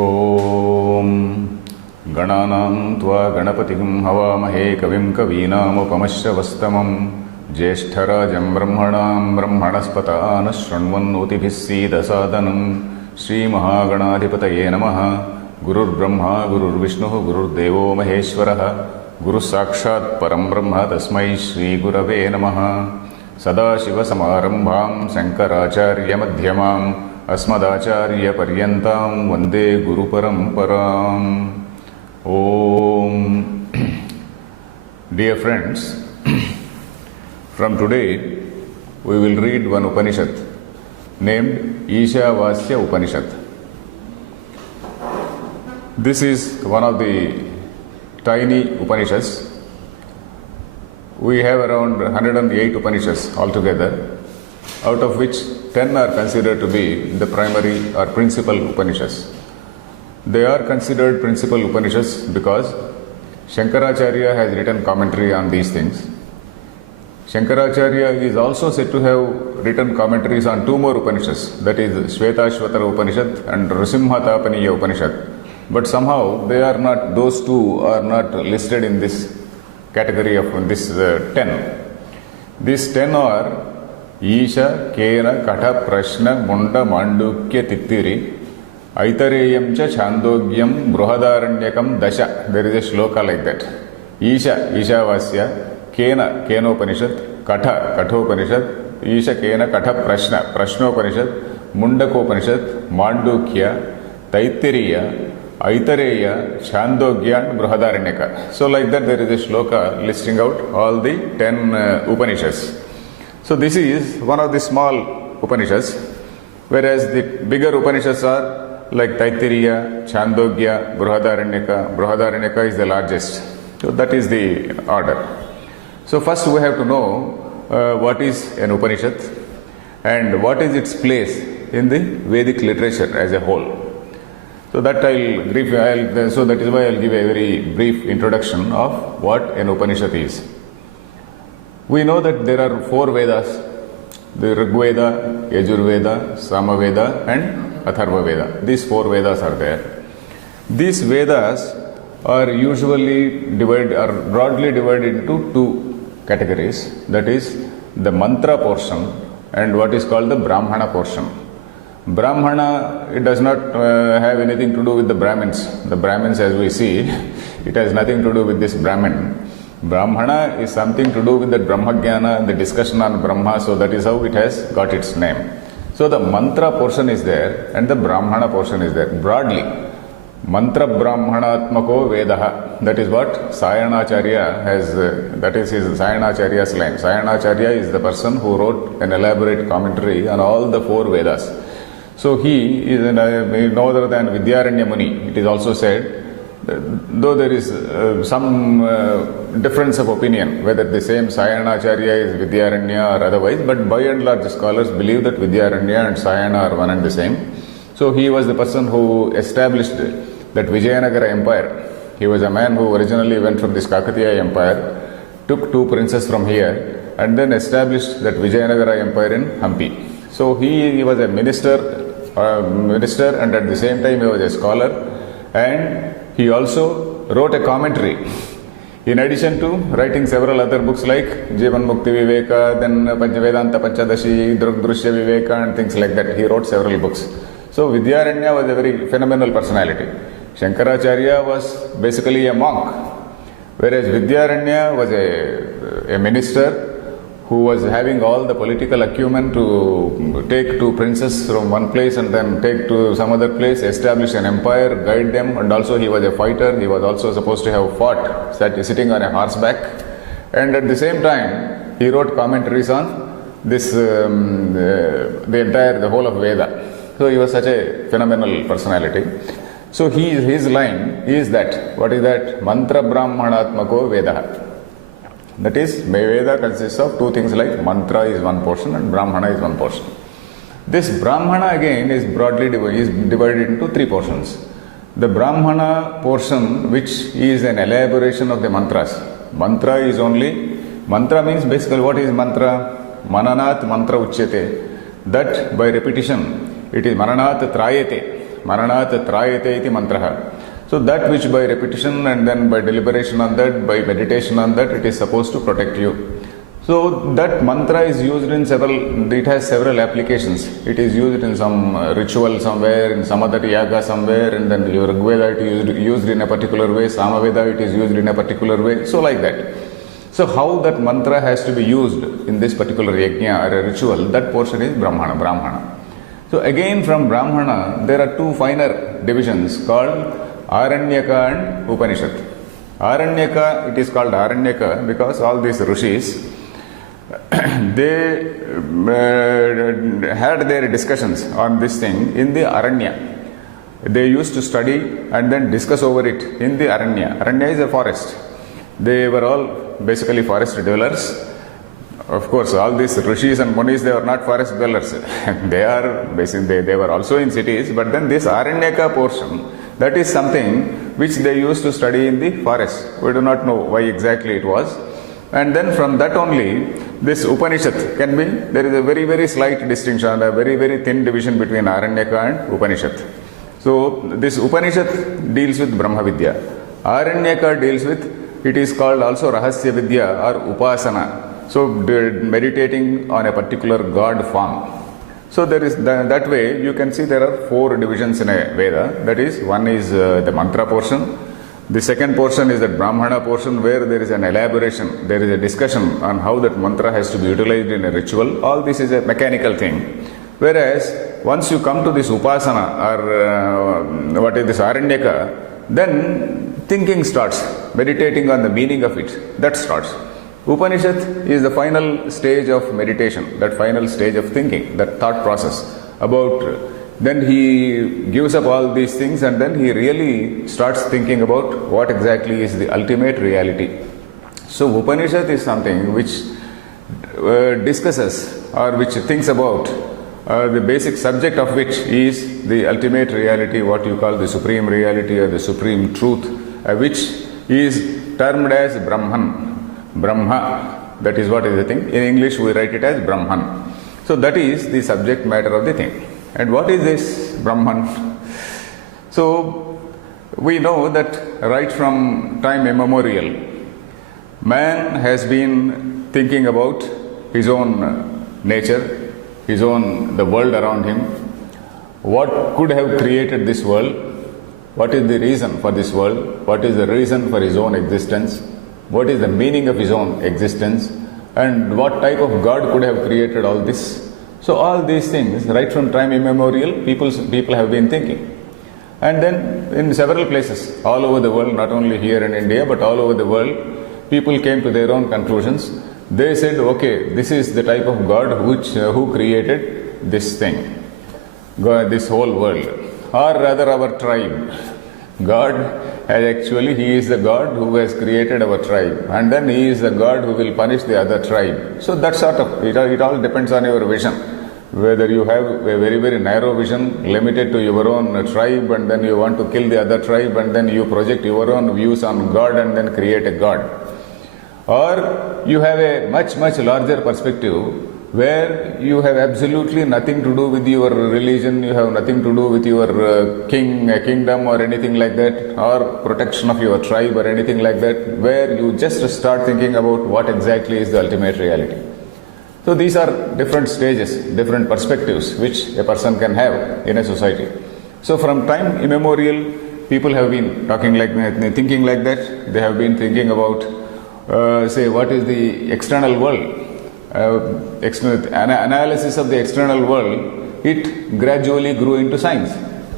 ॐ गणानां त्वा गणपतिं हवामहे कविं कवीनामुपमश्रवस्तमं ज्येष्ठराजं ब्रह्मणां ब्रह्मणस्पतान् शृण्वन्नोतिभिः सीदसादनं श्रीमहागणाधिपतये नमः। गुरुर्ब्रह्मा गुरुर्विष्णुः गुरुर्देवो महेश्वरः गुरुसाक्षात् परं ब्रह्म तस्मै श्रीगुरवे नमः। सदाशिवसमारम्भां शङ्कराचार्यमध्यमाम् अस्मदाचार्यपर्यन्तां वन्दे गुरुपरम्पराम्। Om. Dear friends, from today we will read one Upanishad named Isha Upanishad. This is one of the tiny Upanishads. We have around 108 Upanishads altogether, out of which 10 are considered to be the primary or principal Upanishads. They are considered principal Upanishads because Shankaracharya has written commentary on these things. Shankaracharya is also said to have written commentaries on two more Upanishads, that is Shvetashvatara Upanishad and Nrisimhatapaniya Upanishad. But somehow those two are not listed in this category of this 10. These 10 are Isha, Kena, Katha, Prashna, Munda, Mandukya, Tittiri, Aitareyam cha Chandogyam, Bruhadaranyakam, Dasha. There is a shloka like that. Isha, Ishavasya, Kena, Kenopanishad, Katha, Kathopanishad, Isha, Kena, Katha, Prashna, Prashnopanishad, Mundakopanishad, Mandukya, Taittiriya, Aitareya, Chandogya, and Bruhadaranyaka. So like that there is a shloka listing out all the 10 Upanishads. So this is one of the small Upanishads, whereas the bigger Upanishads are like Taittiriya, Chandogya, Bruhadaranyaka. Bruhadaranyaka is the largest. So that is the order. So first we have to know what is an Upanishad and what is its place in the Vedic literature as a whole. So that that is why I'll give a very brief introduction of what an Upanishad is. We know that there are 4 Vedas, the Rig Veda, Yajurveda, Samaveda and Atharva Veda. These 4 Vedas are there. These Vedas are broadly divided into 2 categories, that is the mantra portion and what is called the Brahmana portion. Brahmana, it does not have anything to do with the Brahmins. The Brahmins, as we see, it has nothing to do with this Brahman. Brahmana is something to do with the Brahmajnana, the discussion on Brahma, so that is how it has got its name. So the mantra portion is there and the Brahmana portion is there. Broadly, mantra Brahmanatmako Vedaha, that is what Sayanacharya has, that is his Sayanacharya's line. Sayanacharya is the person who wrote an elaborate commentary on all the 4 Vedas. So he is no other than Vidyaranya Muni. It is also said, though there is some difference of opinion whether the same Sayanacharya is Vidyaranya or otherwise, but by and large scholars believe that Vidyaranya and Sayana are one and the same. So he was the person who established that Vijayanagara Empire. He was a man who originally went from this Kakatiya Empire, took 2 princes from here and then established that Vijayanagara Empire in Hampi. So he was a minister and at the same time he was a scholar, and he also wrote a commentary in addition to writing several other books like Jivan Mukti Viveka, then Vedanta Panchadashi, Drusya Viveka and things like that. He wrote several books. So Vidyaranya was a very phenomenal personality. Shankaracharya was basically a monk, whereas Vidyaranya was a minister who was having all the political acumen to take 2 princes from one place and then take to some other place, establish an empire, guide them, and also he was a fighter. He was also supposed to have fought, sitting on a horseback, and at the same time he wrote commentaries on this the whole of Veda. So he was such a phenomenal personality. So his line is that, what is that? Mantra Brahmanatmako Vedaha. That is, Veda consists of 2 things like mantra is one portion and Brahmana is one portion. This Brahmana again is broadly divided into 3 portions. The Brahmana portion, which is an elaboration of the mantras. Mantra means basically what is mantra? Mananat mantra uchyate. that by repetition, it is Maranat Trayate iti mantraha. So that which by repetition and then by deliberation on that, by meditation on that, it is supposed to protect you. So that mantra is used in it has several applications. It is used in some ritual somewhere, in some other yaga somewhere, and then your Rigveda it is used in a particular way, Samaveda it is used in a particular way, so like that. So how that mantra has to be used in this particular yajna or a ritual, that portion is Brahmana. So again from Brahmana, there are two finer divisions called Aranyaka and Upanishad. Aranyaka, it is called Aranyaka because all these rishis, they had their discussions on this thing in the Aranya. They used to study and then discuss over it in the Aranya. Aranya is a forest. They were all basically forest dwellers. Of course, all these rishis and munis, they were not forest dwellers. They were also in cities, but then this Aranyaka portion, that is something which they used to study in the forest. We do not know why exactly it was. And then from that only, this Upanishad can be, there is a very, very slight distinction, a very, very thin division between Aranyaka and Upanishad. So this Upanishad deals with Brahma Vidya. Aranyaka deals with, it is called also Rahasya Vidya or Upasana. So meditating on a particular God form. So there is that way you can see there are four divisions in a Veda. That is, one is the mantra portion. The second portion is the Brahmana portion where there is an elaboration, there is a discussion on how that mantra has to be utilized in a ritual. All this is a mechanical thing. Whereas once you come to this Upasana or what is this Aranyaka, then thinking starts, meditating on the meaning of it, that starts. Upanishad is the final stage of meditation, that final stage of thinking, that thought process about, then he gives up all these things and then he really starts thinking about what exactly is the ultimate reality. So Upanishad is something which discusses or which thinks about the basic subject of which is the ultimate reality, what you call the supreme reality or the supreme truth, which is termed as Brahman. Brahma, that is what is the thing. In English we write it as Brahman. So that is the subject matter of the thing. And what is this Brahman? So we know that right from time immemorial, man has been thinking about his own nature, the world around him. What could have created this world? What is the reason for this world? What is the reason for his own existence? What is the meaning of his own existence? And what type of God could have created all this? So all these things, right from time immemorial, people have been thinking. And then in several places, all over the world, not only here in India, but all over the world, people came to their own conclusions. They said, okay, this is the type of God who created this thing, God, this whole world, or rather our tribe. God he is the God who has created our tribe, and then he is the God who will punish the other tribe. So that sort of, it all depends on your vision. Whether you have a very, very narrow vision, limited to your own tribe, and then you want to kill the other tribe, and then you project your own views on God and then create a God. Or you have a much, much larger perspective where you have absolutely nothing to do with your religion, you have nothing to do with your kingdom or anything like that, or protection of your tribe or anything like that, where you just start thinking about what exactly is the ultimate reality. So these are different stages, different perspectives which a person can have in a society. So from time immemorial, people have been thinking like that. They have been thinking about, say, what is the external world. Analysis of the external world, it gradually grew into science,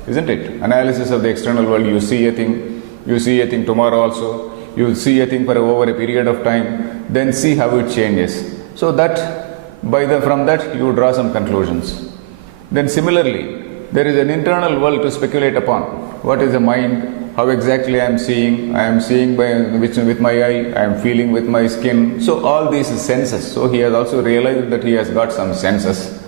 isn't it? Analysis of the external world, you see a thing tomorrow also, you will see a thing for over a period of time, then see how it changes. So that from that you draw some conclusions. Then similarly, there is an internal world to speculate upon. What is the mind? How exactly I am seeing with my eye, I am feeling with my skin. So all these senses. So he has also realized that he has got some senses.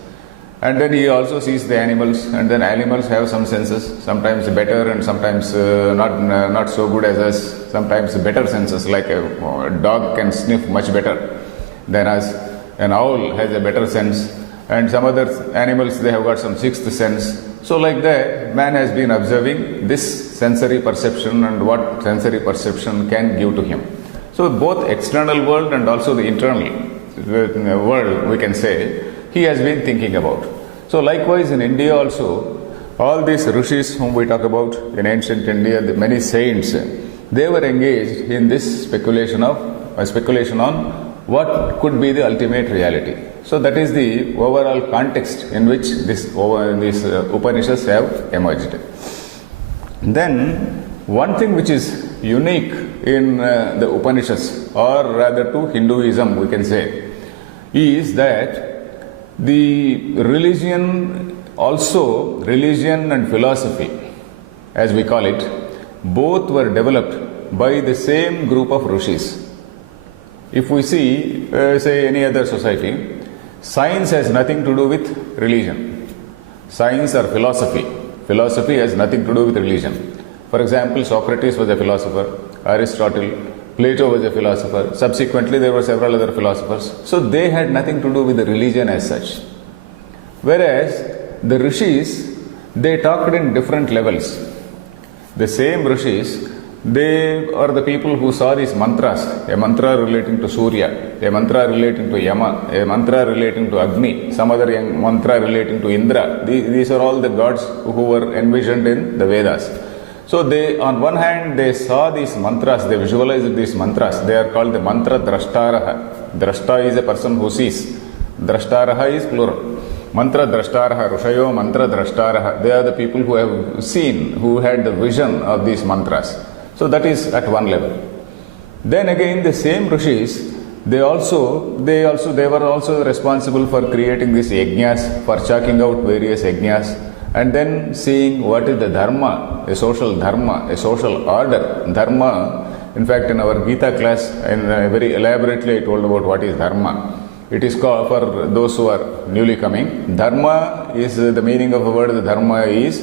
And then he also sees the animals, and then animals have some senses, sometimes better and sometimes not so good as us, sometimes better senses, like a dog can sniff much better than us. An owl has a better sense, and some other animals, they have got some sixth sense. So like that, man has been observing this sensory perception and what sensory perception can give to him. So both external world and also the internal world, we can say, he has been thinking about. So likewise in India also, all these rishis whom we talk about in ancient India, the many saints, they were engaged in this speculation on what could be the ultimate reality. So that is the overall context in which these Upanishads have emerged. Then one thing which is unique in the Upanishads, or rather to Hinduism we can say, is that the religion and philosophy, as we call it, both were developed by the same group of rishis. If we see, say, any other society, science has nothing to do with religion. Science or philosophy has nothing to do with religion. For example, Socrates was a philosopher, Aristotle, Plato was a philosopher, subsequently there were several other philosophers. So they had nothing to do with the religion as such. Whereas the rishis, they talked in different levels. The same rishis, they are the people who saw these mantras, a mantra relating to Surya, a mantra relating to Yama, a mantra relating to Agni, some other mantra relating to Indra. These are all the gods who were envisioned in the Vedas. So they, on one hand, they saw these mantras, they visualized these mantras. They are called the mantra drashtaraha. Drashta is a person who sees. Drashtaraha is plural. Mantra drashtaraha, Rushayo mantra drashtaraha. They are the people who have seen, who had the vision of these mantras. So that is at one level. Then again, the same rishis, they were also responsible for creating these yajnas, for chalking out various yajnas, and then seeing what is the dharma, a social order. Dharma, in fact, in our Gita class, very elaborately I told about what is dharma. It is called, for those who are newly coming, dharma is, the meaning of the word dharma is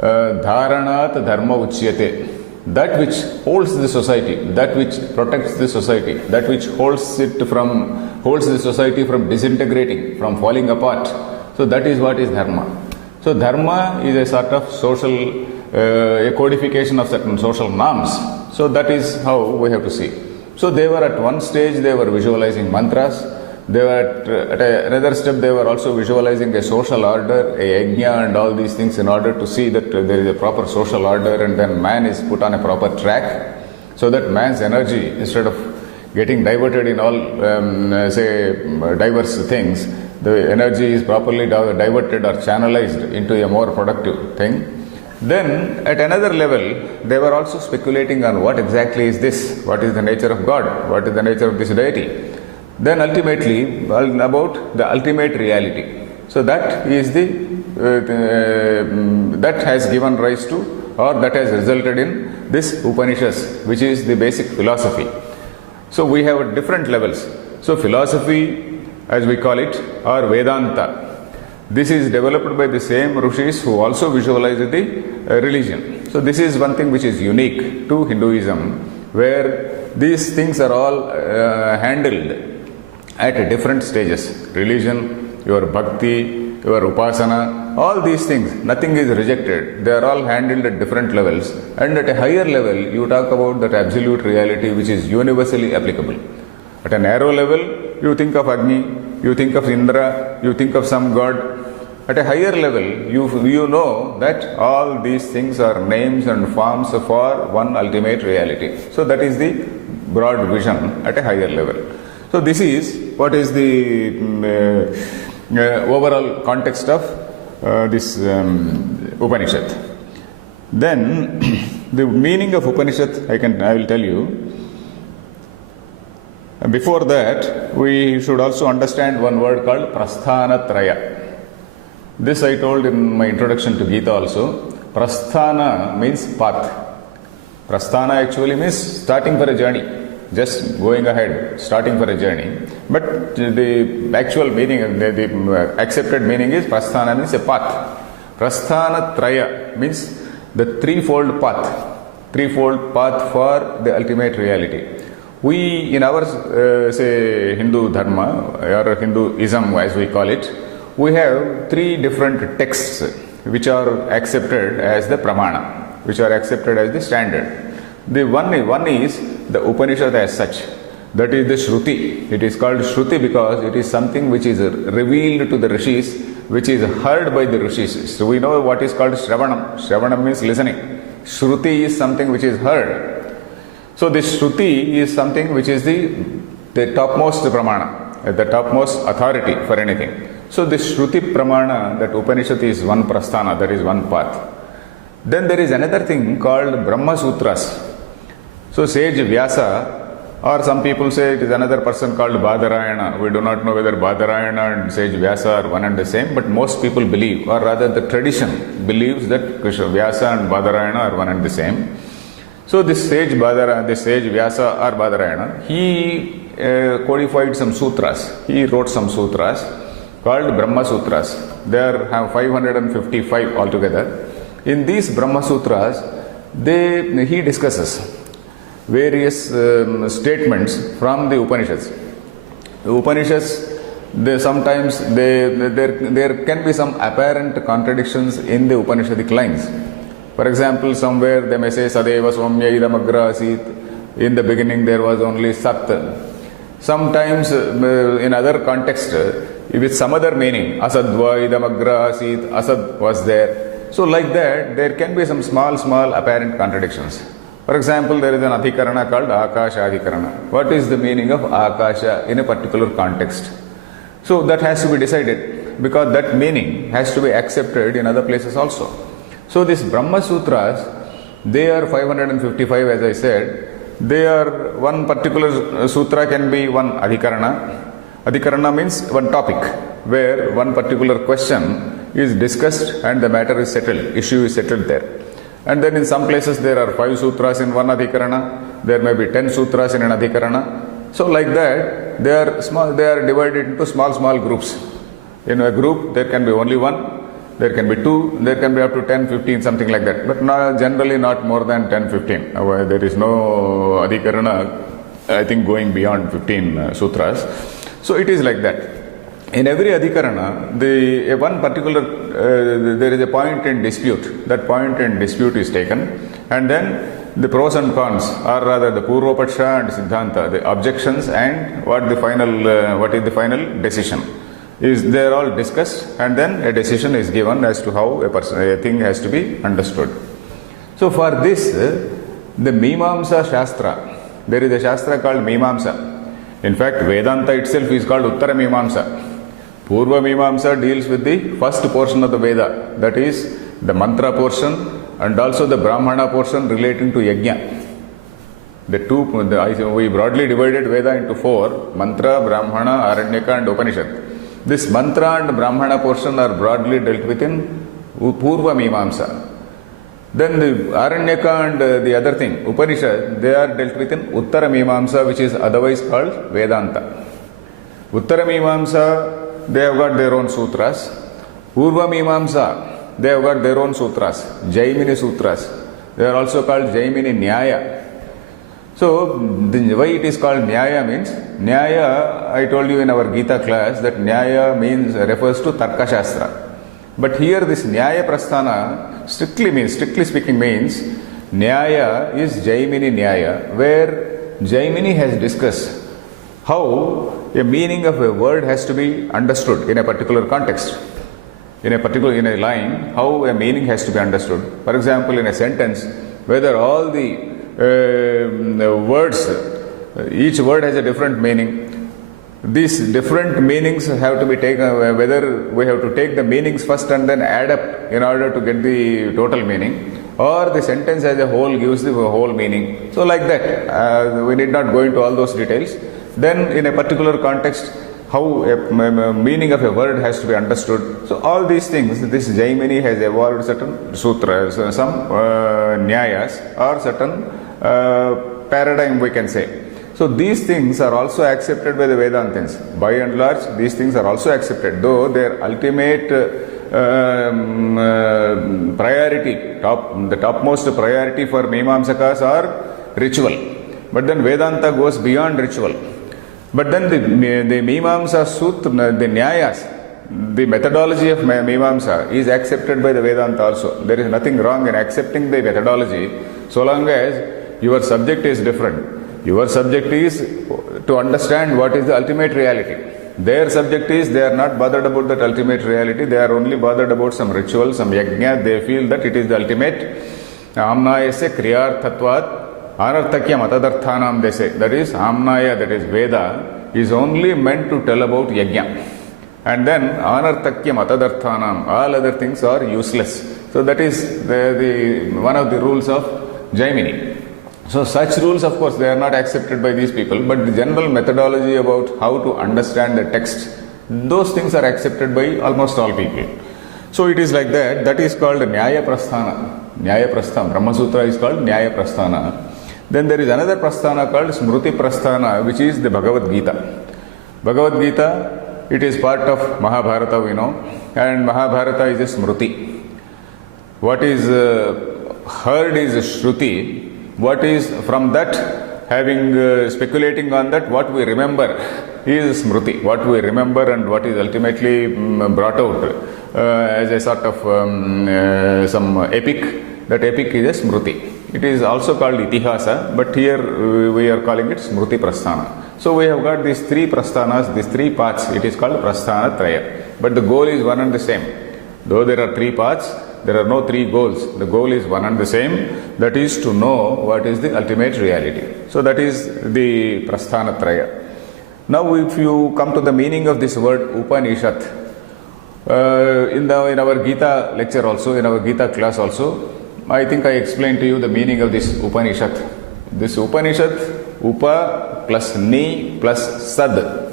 dharanat dharma uchyate. That which holds the society, that which protects the society, that which holds the society from disintegrating, from falling apart. So that is what is dharma. So dharma is a sort of social, a codification of certain social norms. So that is how we have to see. So they were at one stage, they were visualizing mantras. They were at another step, they were also visualizing a social order, a yajna and all these things in order to see that there is a proper social order, and then man is put on a proper track, so that man's energy, instead of getting diverted in all, diverse things, the energy is properly diverted or channelized into a more productive thing. Then at another level, they were also speculating on what exactly is this, what is the nature of God, what is the nature of this deity. Then ultimately, about the ultimate reality. So that is that has given rise to, or that has resulted in this Upanishads, which is the basic philosophy. So we have different levels. So philosophy, as we call it, or Vedanta, this is developed by the same rishis who also visualize the religion. So this is one thing which is unique to Hinduism, where these things are all handled at different stages. Religion, your bhakti, your upasana, all these things, nothing is rejected. They are all handled at different levels. And at a higher level, you talk about that absolute reality which is universally applicable. At a narrow level, you think of Agni, you think of Indra, you think of some god. At a higher level, you know that all these things are names and forms for one ultimate reality. So that is the broad vision at a higher level. So this is what is the overall context of this Upanishad. Then the meaning of Upanishad, I will tell you. Before that, we should also understand one word called Prasthanatraya. This I told in my introduction to Gita also. Prasthana means path. Prasthana actually means starting for a journey. Just going ahead, starting for a journey. But the actual meaning, the accepted meaning is Prasthana means a path. Prasthana Traya means the threefold path for the ultimate reality. We, in our, say, Hindu Dharma or Hinduism as we call it, we have three different texts which are accepted as the pramana, which are accepted as the standard. The one is the Upanishad as such. That is the Shruti. It is called Shruti because it is something which is revealed to the rishis, which is heard by the rishis. So we know what is called Shravanam. Shravanam means listening. Shruti is something which is heard. So this Shruti is something which is the topmost pramana, the topmost authority for anything. So this Shruti pramana, that Upanishad is one prasthana, that is one path. Then there is another thing called Brahma Sutras. So sage Vyasa, or some people say it is another person called Badarayana. We do not know whether Badarayana and sage Vyasa are one and the same, but most people believe, or rather the tradition believes that Vyasa and Badarayana are one and the same. So this sage Vyasa or Badarayana, he codified some sutras. He wrote some sutras called Brahma Sutras. There have 555 altogether. In these Brahma Sutras, he discusses various statements from the Upanishads. The Upanishads, there can be some apparent contradictions in the Upanishadic lines. For example, somewhere they may say Sadeva Somya Idam Agra Asit. In the beginning there was only Sat. Sometimes in other context with some other meaning, Asadva Idam Agra Asit, Asad was there. So like that, there can be some small apparent contradictions. For example, there is an adhikarana called Akasha Adhikarana. What is the meaning of Akasha in a particular context? So that has to be decided because that meaning has to be accepted in other places also. So these Brahma Sutras, they are 555 as I said. They are one particular sutra can be one adhikarana. Adhikarana means one topic where one particular question is discussed and the matter is settled, issue is settled there. And then in some places there are 5 sutras in one adhikarana, there may be 10 sutras in an adhikarana. So like that, they are divided into small groups. In a group there can be only one, there can be 2, there can be up to 10, 15, something like that. But generally not more than 10, 15. There is no adhikarana, I think, going beyond 15 sutras. So it is like that. In every adhikarana, there is a point in dispute. That point in dispute is taken, and then the pros and cons, or rather the Purvapaksha and Siddhanta, the objections and what is the final decision. They are all discussed, and then a decision is given as to how a thing has to be understood. So for this, the Mimamsa Shastra, there is a Shastra called Mimamsa. In fact, Vedanta itself is called Uttara Mimamsa. Purva Mimamsa deals with the first portion of the Veda, that is the mantra portion and also the Brahmana portion relating to Yajna. We broadly divided Veda into 4, mantra, Brahmana, Aranyaka and Upanishad. This mantra and Brahmana portion are broadly dealt with in Purva Mimamsa. Then the Aranyaka and the other thing, Upanishad, they are dealt with in Uttara Mimamsa, which is otherwise called Vedanta. Uttara Mimamsa, they have got their own sutras. Purva Mimamsa, they have got their own sutras, Jaimini sutras. They are also called Jaimini Nyaya. So, why it is called Nyaya means, Nyaya, I told you in our Gita class that Nyaya refers to Tarka Shastra. But here this Nyaya Prasthana strictly speaking means, Nyaya is Jaimini Nyaya, where Jaimini has discussed how a meaning of a word has to be understood in a particular context. In a line, how a meaning has to be understood. For example, in a sentence, whether all the words, each word has a different meaning. These different meanings have to be taken, whether we have to take the meanings first and then add up in order to get the total meaning, or the sentence as a whole gives the whole meaning. So like that, we need not go into all those details. Then in a particular context, how a meaning of a word has to be understood. So all these things, this Jaimini has evolved certain sutras, some nyayas or certain paradigm we can say. So these things are also accepted by the Vedantins. By and large, these things are also accepted, though their ultimate priority, the topmost priority for Mimamsakas are ritual. But then Vedanta goes beyond ritual. But then the Mimamsa Sutra, the Nyayas, the methodology of Mimamsa is accepted by the Vedanta also. There is nothing wrong in accepting the methodology so long as your subject is different. Your subject is to understand what is the ultimate reality. Their subject is they are not bothered about that ultimate reality. They are only bothered about some ritual, some yajna. They feel that it is the ultimate. Amnayasya kriyarthatvat anarthakya matadarthanam they say. That is Amnaya, that is Veda, is only meant to tell about yajna. And then anarthakya matadarthanam, all other things are useless. So that is the one of the rules of Jaimini. So such rules, of course, they are not accepted by these people, but the general methodology about how to understand the text, those things are accepted by almost all people. So it is like that. That is called Nyaya Prasthana. Nyaya Prasthana. Brahma Sutra is called Nyaya Prasthana. Then there is another Prasthana called Smruti Prasthana, which is the Bhagavad Gita. Bhagavad Gita, it is part of Mahabharata, we know, and Mahabharata is a Smruti. What is heard is Shruti. What is from that, having speculating on that, what we remember is Smruti. What we remember and what is ultimately brought out as a sort of some epic, that epic is a Smruti. It is also called Itihasa, but here we are calling it Smruti Prasthana. So we have got these three Prasthanas, these three paths. It is called Prasthana Traya. But the goal is one and the same. Though there are three paths, there are no three goals. The goal is one and the same. That is to know what is the ultimate reality. So that is the Prasthana Traya. Now if you come to the meaning of this word Upanishad, in our Gita lecture also, in our Gita class also, I think I explained to you the meaning of this Upanishad. This Upanishad, Upa plus Ni plus Sad.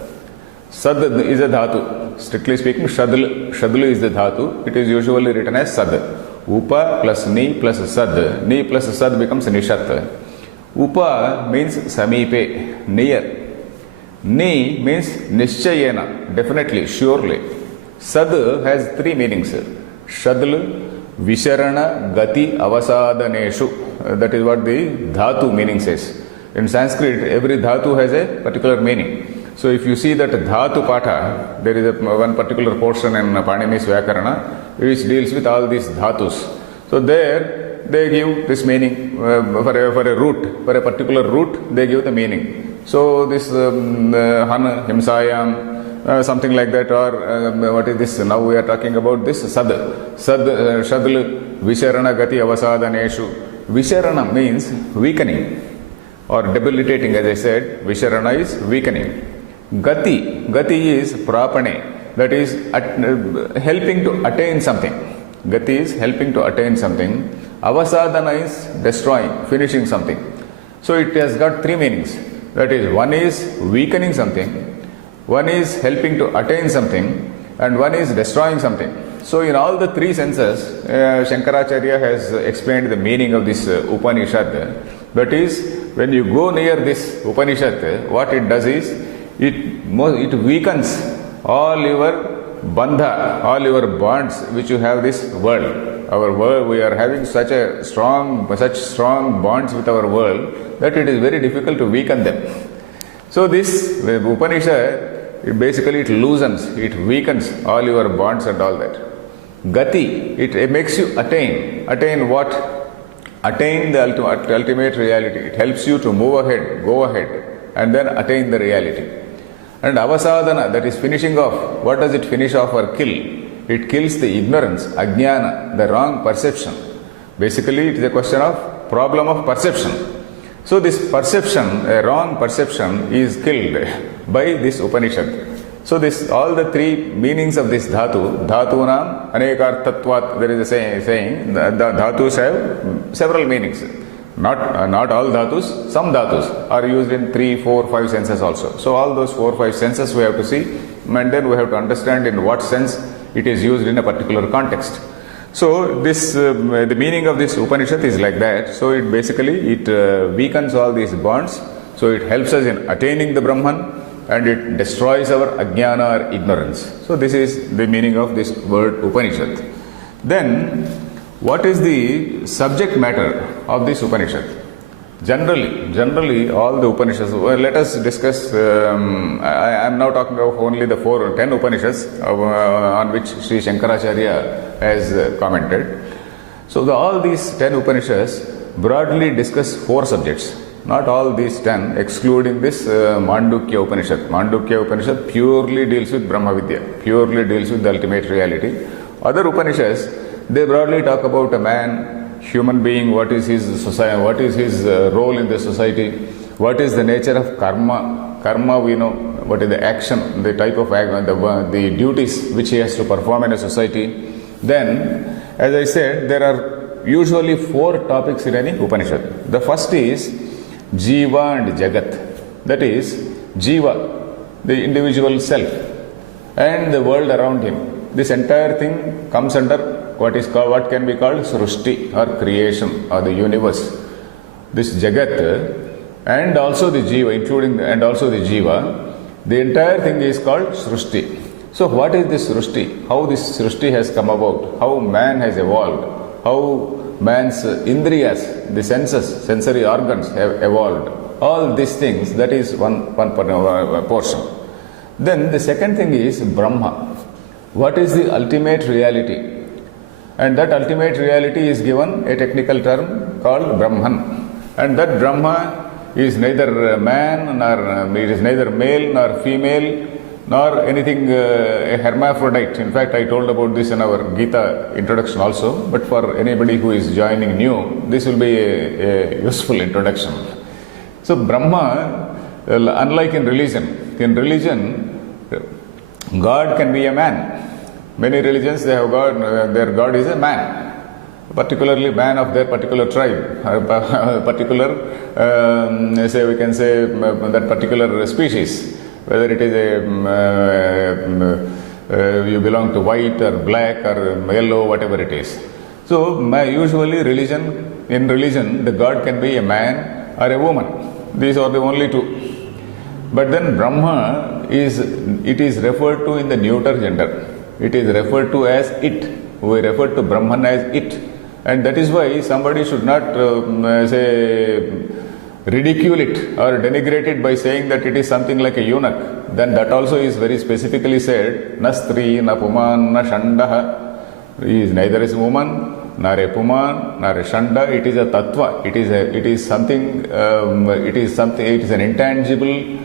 Sad is a dhatu. Strictly speaking, Shadl is the dhatu. It is usually written as Sad. Upa plus Ni plus Sad. Ni plus Sad becomes Nishat. Upa means Samipe, near. Ni means Nishchayena, definitely, surely. Sad has three meanings. Shadl, Visharana, Gati, Avasadaneshu. That is what the dhatu meaning says. In Sanskrit, every dhatu has a particular meaning. So if you see that dhatu patha, there is one particular portion in Panini's Vyakarana which deals with all these dhatus. So there they give this meaning for a root, for a particular root they give the meaning. So this Han, Himsayam, something like that, or what is this? Now we are talking about this Sad. Sad, Shadl, Visharana, Gati, Avasadaneshu. Visharana means weakening or debilitating, as I said. Visharana is weakening. Gati is prapane, that is helping to attain something. Gati is helping to attain something. Avasadana is destroying, finishing something. So it has got three meanings. That is, one is weakening something, one is helping to attain something, and one is destroying something. So in all the three senses, Shankaracharya has explained the meaning of this Upanishad. That is, when you go near this Upanishad, what it does is, it weakens all your bandha, all your bonds which you have this world. Our world, we are having such strong bonds with our world that it is very difficult to weaken them. So this Upanishad, it loosens, it weakens all your bonds and all that. Gati, it makes you attain what? Attain the ultimate reality. It helps you to move ahead, go ahead, and then attain the reality. And avasadana, that is finishing off. What does it finish off or kill? It kills the ignorance, ajnana, the wrong perception. Basically, it is a question of problem of perception. So this perception, a wrong perception, is killed by this Upanishad. So this, all the three meanings of this dhatu, dhatunam anekartatvat, there is a saying, the dhatus have several meanings. Not all dhatus, some dhatus are used in 3, 4, 5 senses also. So all those 4, 5 senses we have to see, and then we have to understand in what sense it is used in a particular context. So this the meaning of this Upanishad is like that. So it basically weakens all these bonds. So it helps us in attaining the Brahman, and it destroys our ajnana or ignorance. So this is the meaning of this word Upanishad. Then what is the subject matter of this Upanishad? Generally, all the Upanishads. Well, let us discuss. I am now talking of only the 10 Upanishads on which Sri Shankaracharya has commented. So, all these 10 Upanishads broadly discuss 4 subjects. Not all these 10, excluding this Mandukya Upanishad. Mandukya Upanishad purely deals with Brahma Vidya, purely deals with the ultimate reality. Other Upanishads, they broadly talk about a man, human being, what is his society, what is his role in the society, what is the nature of karma. Karma, we know what is the action, the type of the duties which he has to perform in a society. Then, as I said, there are usually 4 topics in any Upanishad. The first is Jiva and Jagat, that is Jiva, the individual self, and the world around him. This entire thing comes under what can be called Srushti or creation or the universe. This Jagat and also the Jiva, and also the Jiva, the entire thing is called Srushti. So, what is this Srushti? How this Srushti has come about? How man has evolved? How man's indriyas, the senses, sensory organs have evolved? All these things, that is one portion. Then the second thing is Brahma. What is the ultimate reality? And that ultimate reality is given a technical term called Brahman. And that Brahma is neither man, nor it is neither male nor female, nor anything a hermaphrodite. In fact, I told about this in our Gita introduction also, but for anybody who is joining new, this will be a useful introduction. So Brahma, unlike in religion, God can be a man. Many religions, they have God, their God is a man, particularly man of their particular tribe, particular, say we can say that particular species, whether it is you belong to white or black or yellow, whatever it is. So usually in religion, the God can be a man or a woman. These are the only 2. But then Brahma it is referred to in the neuter gender. It is referred to as it. We refer to Brahman as it. And that is why somebody should not say ridicule it or denigrate it by saying that it is something like a eunuch. Then that also is very specifically said, na stri, na puman, na shandaha. He is neither a woman, nor a puman, nor a shanda. It is a tattva. It is something, it is an intangible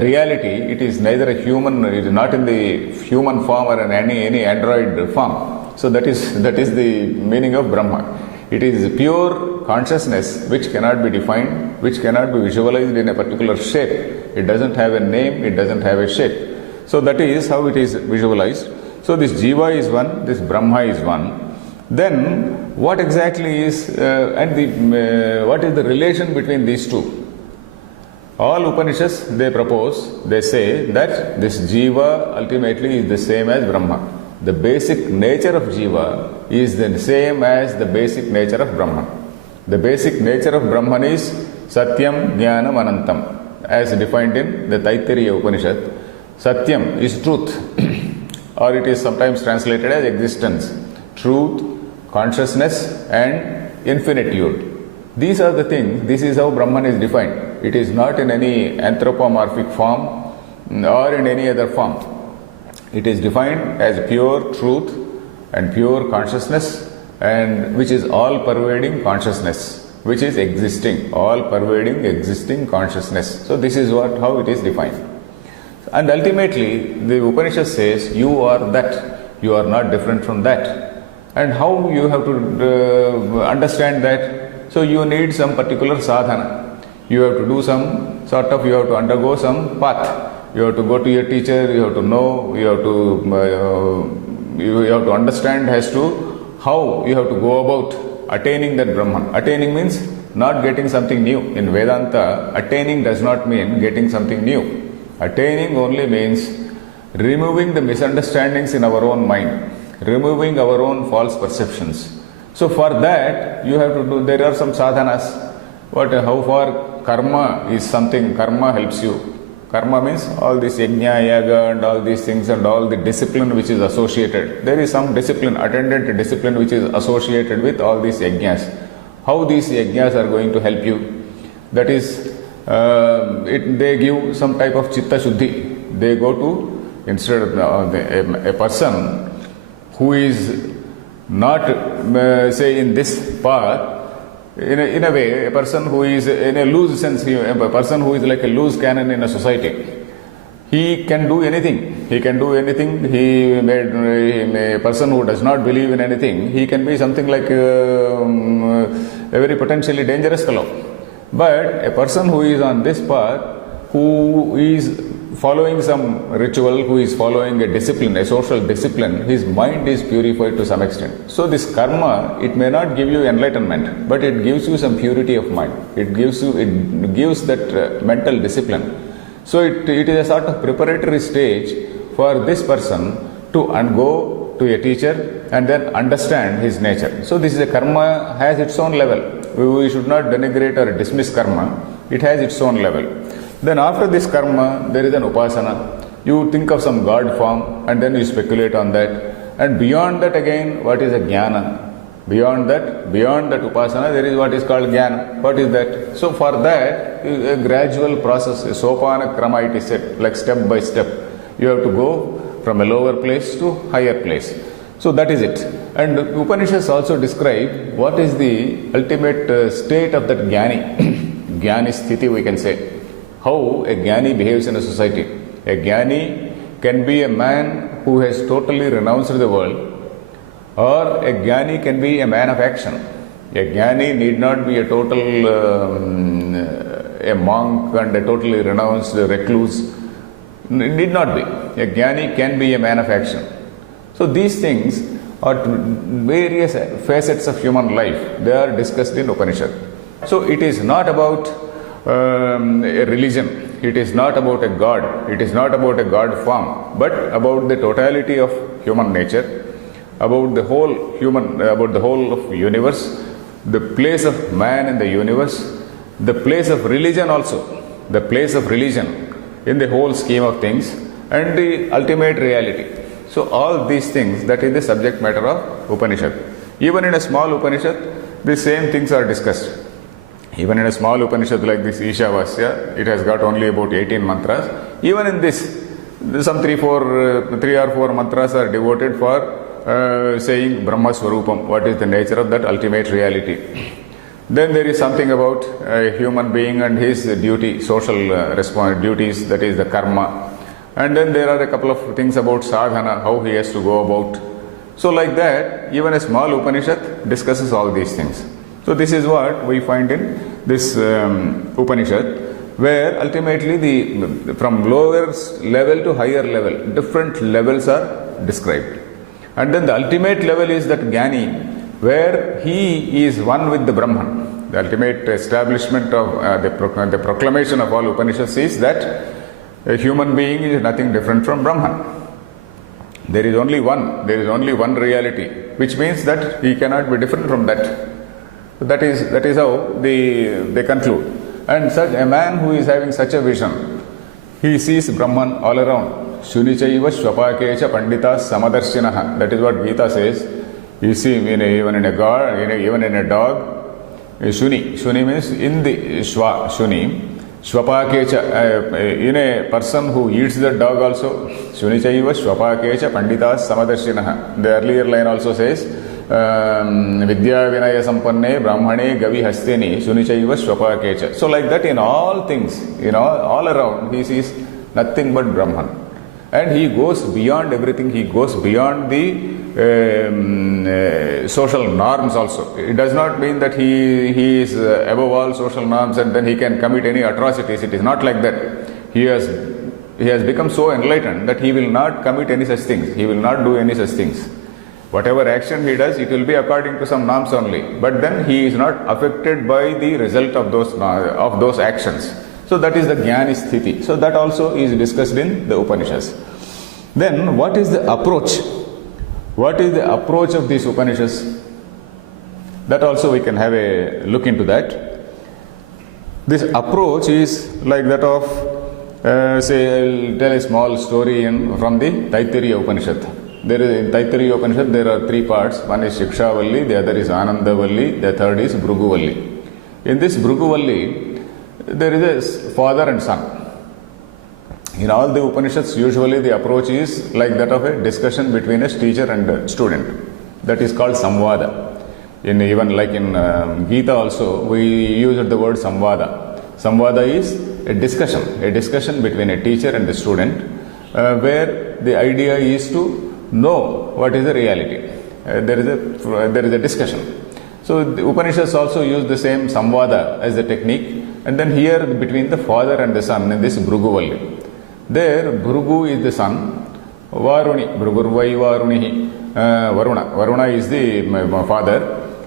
reality. It is neither a human, it is not in the human form or in any android form. So that is the meaning of Brahma. It is pure consciousness which cannot be defined, which cannot be visualized in a particular shape. It doesn't have a name, it doesn't have a shape. So that is how it is visualized. So this Jiva is one, this Brahma is one. Then what exactly is what is the relation between these 2? All Upanishads, they say that this Jiva ultimately is the same as Brahma. The basic nature of Jiva is the same as the basic nature of Brahman. The basic nature of Brahman is Satyam, Jnanam, Anantam, as defined in the Taittiriya Upanishad. Satyam is truth, or it is sometimes translated as existence, truth, consciousness, and infinitude. These are the things, this is how Brahman is defined. It is not in any anthropomorphic form or in any other form. It is defined as pure truth and pure consciousness, and which is all pervading consciousness, which is existing, all pervading existing consciousness. So this is how it is defined. And ultimately the Upanishad says you are that, you are not different from that. And how you have to understand that? So you need some particular sadhana. You have to do some you have to undergo some path. You have to go to your teacher, you have to know, you have to understand as to how you have to go about attaining that Brahman. Attaining means not getting something new. In Vedanta, attaining does not mean getting something new. Attaining only means removing the misunderstandings in our own mind, removing our own false perceptions. So for that, you have to do, there are some sadhanas. How far karma is something, karma helps you. Karma means all this yajna, yaga and all these things and all the discipline which is associated. There is some discipline, attendant discipline which is associated with all these yajnas. how these yajnas are going to help you. That is, they give some type of chitta shuddhi. They go to, instead of a person who is not, say, in this path, in a way, a person who is in a loose sense, a person who is like a loose cannon in a society, he can do anything. He can do anything. A person who does not believe in anything, he can be something like a very potentially dangerous fellow. But a person who is on this path, who is following some ritual, who is following a discipline, a social discipline, his mind is purified to some extent. So this karma, it may not give you enlightenment, but it gives you some purity of mind. It gives that mental discipline. So it is a sort of preparatory stage for this person to go to a teacher and then understand his nature. So this is a karma has its own level. We should not denigrate or dismiss karma. It has its own level. Then after this karma, there is an upasana. You think of some god form and then you speculate on that. And beyond that again, what is a jnana? Beyond that upasana, there is what is called jnana. What is that? So for that, a gradual process, a sopana krama it is said, like step by step. You have to go from a lower place to higher place. So that is it. And Upanishads also describe what is the ultimate state of that jnani. Jnani sthiti we can say. How a jnani behaves in a society. A jnani can be a man who has totally renounced the world, or a jnani can be a man of action. A jnani need not be a total a monk and a totally renounced recluse. Need not be. A jnani can be a man of action. So these things are various facets of human life. They are discussed in Upanishad. So it is not about a religion. It is not about a god. It is not about a god form, but about the totality of human nature, about the whole of universe, the place of man in the universe, the place of religion also, the place of religion in the whole scheme of things, and the ultimate reality. So all these things, that is the subject matter of Upanishad. Even in a small Upanishad, the same things are discussed. Even in a small Upanishad like this Isha Vasya, it has got only about 18 mantras. Even in this, some 3 or 4 mantras are devoted for saying Brahma Swarupam, what is the nature of that ultimate reality. Then there is something about a human being and his duty, social duties, that is the karma. And then there are a couple of things about sadhana, how he has to go about. So like that, even a small Upanishad discusses all these things. So this is what we find in this Upanishad, where ultimately from lower level to higher level, different levels are described. And then the ultimate level is that jnani, where he is one with the Brahman. The ultimate establishment of the proclamation of all Upanishads is that a human being is nothing different from Brahman. There is only one reality, which means that he cannot be different from that. So that is how they conclude. And such a man who is having such a vision, he sees Brahman all around. Shunichaiva Shvapakecha Panditas Samadarshinaha. That is what Gita says. You see, even in a dog, Shuni means in the Shva, Shuni. Shvapakecha, in a person who eats the dog also, Shunichaiva Shvapakecha Panditas Samadarshinaha. The earlier line also says, Vidya Vinaya Sampanne Brahmane Gavi Hastini Shunichaiva Shvapakecha. So like that in all things, all around, he sees nothing but Brahman. And he goes beyond everything, he goes beyond the social norms also. It does not mean that he is above all social norms and then he can commit any atrocities. It is not like that. He has become so enlightened that he will not commit any such things. He will not do any such things. Whatever action he does, it will be according to some norms only. But then he is not affected by the result of those actions. So that is the jnani sthiti. So that also is discussed in the Upanishads. Then what is the approach? What is the approach of these Upanishads? That also we can have a look into that. This approach is like that of, say, I'll tell a small story from the Taittiriya Upanishad. There is in Taittiriya Upanishad there are three parts. One is Shikshavalli, the other is Anandavalli, the third is Bhruguvalli. In this Bhruguvalli, there is a father and son. In all the Upanishads, usually the approach is like that of a discussion between a teacher and a student. That is called Samvada. Even like in Gita also, we use the word Samvada. Samvada is a discussion between a teacher and a student, where the idea is to know what is the reality. There is a discussion. So the Upanishads also use the same Samvada as a technique, and then here between the father and the son in this Bhruguvalli. There, Bhrugu is the son, Varuni, Bhrugurvai Varunihi, Varuna is the father,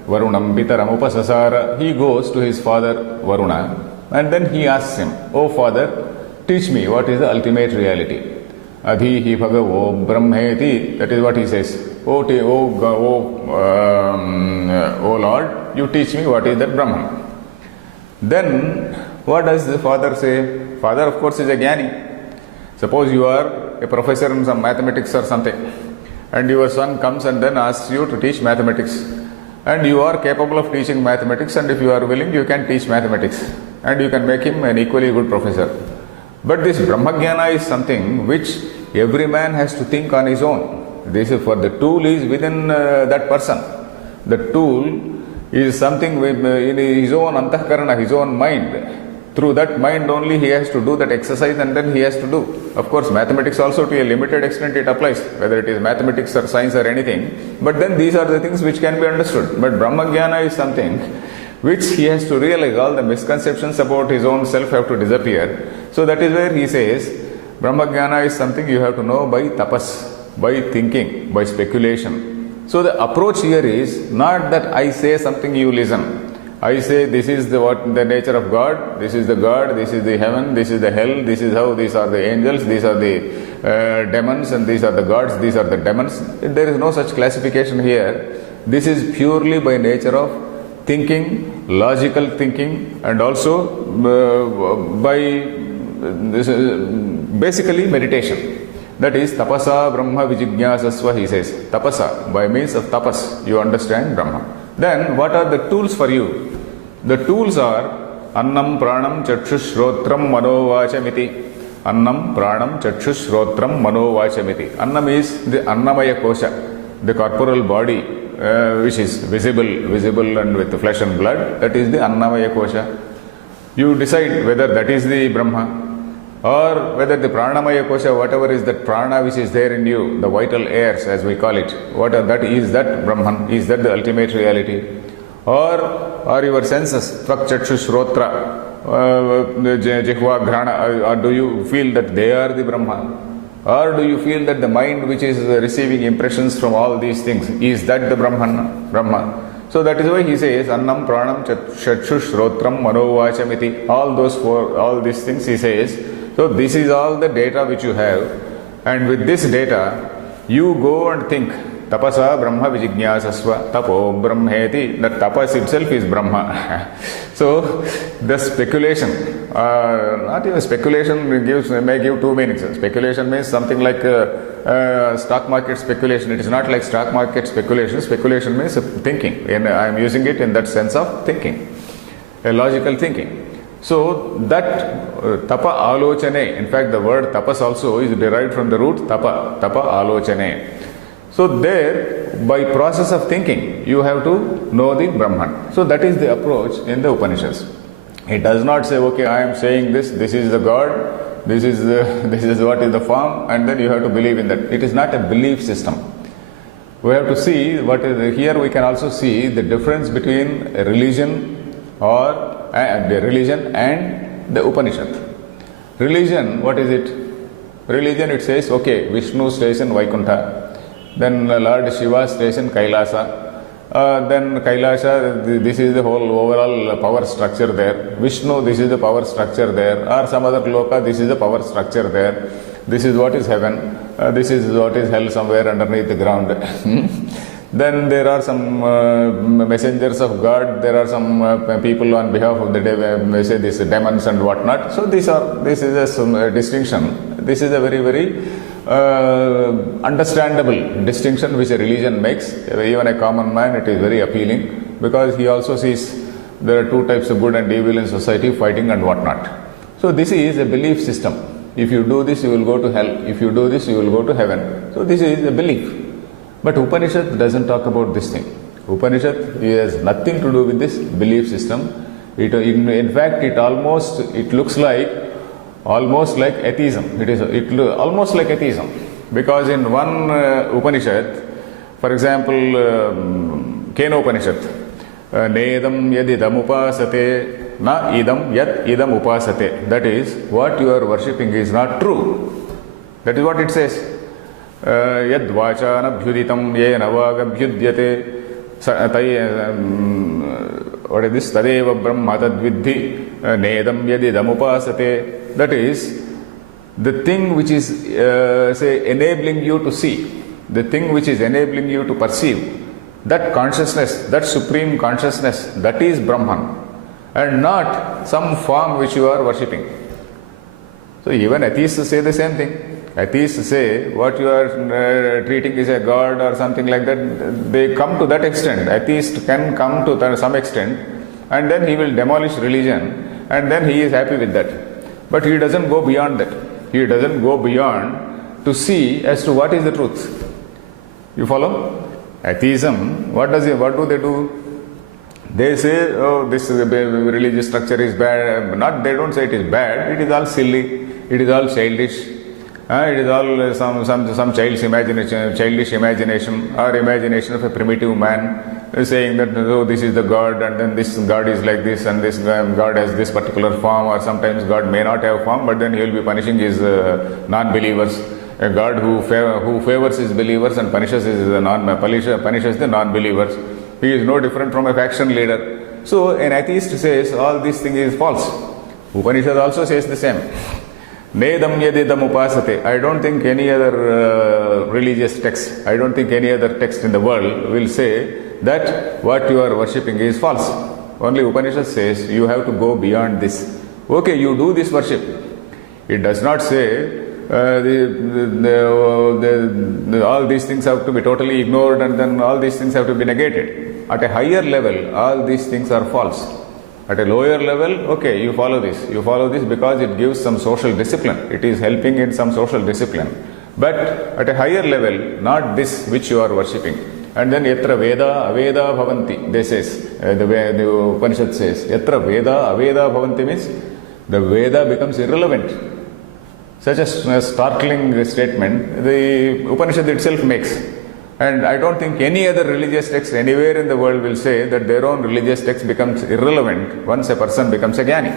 Varunam Pitaram Upasasara. He goes to his father Varuna and then he asks him, "O father, teach me what is the ultimate reality." Adhihi Bhagavo Brahmeti, that is what he says. O Lord, you teach me what is that Brahman. Then, what does the father say? Father, of course, is a Jnani. Suppose you are a professor in some mathematics or something, and your son comes and then asks you to teach mathematics, and you are capable of teaching mathematics, and if you are willing, you can teach mathematics, and you can make him an equally good professor. But this Brahmajnana is something which every man has to think on his own. This is for the tool is within that person. The tool is something in his own antahkarana, his own mind. Through that mind only he has to do that exercise and then he has to do. Of course, mathematics also to a limited extent it applies, whether it is mathematics or science or anything. But then these are the things which can be understood. But Brahmajnana is something which he has to realize all the misconceptions about his own self have to disappear. So that is where he says, Brahmajnana is something you have to know by tapas, by thinking, by speculation. So the approach here is not that I say something you listen. I say this is the nature of God, this is the heaven, this is the hell, this is how these are the angels, these are the demons, and these are the gods, these are the demons. There is no such classification here. This is purely by nature of thinking, logical thinking, and also by basically meditation. That is tapasa brahma vijijñāsasva, he says. Tapasa, by means of tapas, you understand Brahma. Then what are the tools for you? The tools are annam pranam chakshushrotram manovachamiti. Annam pranam chakshushrotram manovachamiti. Annam is the annamaya kosha, the corporal body which is visible and with flesh and blood. That is the annamaya kosha. You decide whether that is the Brahma or whether the pranamaya kosha, whatever is that prana which is there in you, the vital airs as we call it, is that Brahman, is that the ultimate reality? Or your senses, tvak chakshu shrotra, jihva ghrana, or do you feel that they are the Brahman? Or do you feel that the mind which is receiving impressions from all these things, is that the Brahman? So that is why he says, annam pranam chakshu shrotram manovachamiti. All these things he says. So this is all the data which you have, and with this data you go and think. Tapasa brahma vijijñāsasva, tapo brahmeti. That tapas itself is Brahma. So the speculation, not even speculation may give two meanings. Speculation means something like stock market speculation. It is not like stock market speculation. Speculation means thinking, and I am using it in that sense of thinking, a logical thinking. So that tapa alochane, in fact the word tapas also is derived from the root tapa alochane. So there, by process of thinking, you have to know the Brahman. So that is the approach in the Upanishads. It does not say, okay, I am saying this is the God, this is what is the form, and then you have to believe in that. It is not a belief system. We have to see here we can also see the difference between a religion or the religion and the Upanishad. Religion, what is it? Religion, it says, okay, Vishnu stays in Vaikuntha, then Lord Shiva stays in Kailasa, then Kailasa, this is the whole overall power structure there. Vishnu, this is the power structure there, or some other loka, this is the power structure there. This is what is heaven, this is what is hell somewhere underneath the ground. Then there are some messengers of God. There are some people on behalf of the say this demons and whatnot. So this is a distinction. This is a very, very understandable distinction which a religion makes. Even a common man, it is very appealing, because he also sees there are two types of good and evil in society, fighting and whatnot. So this is a belief system. If you do this, you will go to hell. If you do this, you will go to heaven. So this is a belief. But Upanishad doesn't talk about this thing. Upanishad has nothing to do with this belief system. In fact, it looks like almost like atheism. It almost like atheism, because in one Upanishad, for example, Kena Upanishad, Nedam yadidam upasate na idam yat idam upasate. That is, what you are worshipping is not true. That is what it says. Yad vachana bhyuditam yena vagabhyudyate. What is this? Tadeva brahma tadvidhi nedam yadidam upasate. That is, the thing which is say enabling you to see, the thing which is enabling you to perceive, that consciousness, that supreme consciousness, that is Brahman, and not some form which you are worshipping. So even atheists say the same thing. Atheists say what you are treating is a god or something like that. They come to that extent. Atheist can come to some extent, and then he will demolish religion, and then he is happy with that. But he doesn't go beyond that. He doesn't go beyond to see as to what is the truth. You follow? Atheism, what do they do? They say, oh, this religious structure is bad. They don't say it is bad. It is all silly. It is all childish. It is all some childish imagination or imagination of a primitive man saying that, oh, this is the God, and then this God is like this, and this God has this particular form, or sometimes God may not have form, but then he will be punishing his non-believers. A God who favors his believers and punishes the non-believers. He is no different from a faction leader. So an atheist says all these things is false. Upanishad also says the same. Nedam yadidam upasate. I don't think any other religious text, I don't think any other text in the world will say that what you are worshipping is false. Only Upanishad says you have to go beyond this. Okay, you do this worship. It does not say all these things have to be totally ignored and then all these things have to be negated. At a higher level, all these things are false. At a lower level, okay, you follow this. You follow this because it gives some social discipline. It is helping in some social discipline. But at a higher level, not this which you are worshipping. And then yatra veda aveda bhavanti, they says, the Upanishad says, yatra veda aveda bhavanti means the Veda becomes irrelevant. Such a startling statement the Upanishad itself makes. And I don't think any other religious text anywhere in the world will say that their own religious text becomes irrelevant once a person becomes a jnani.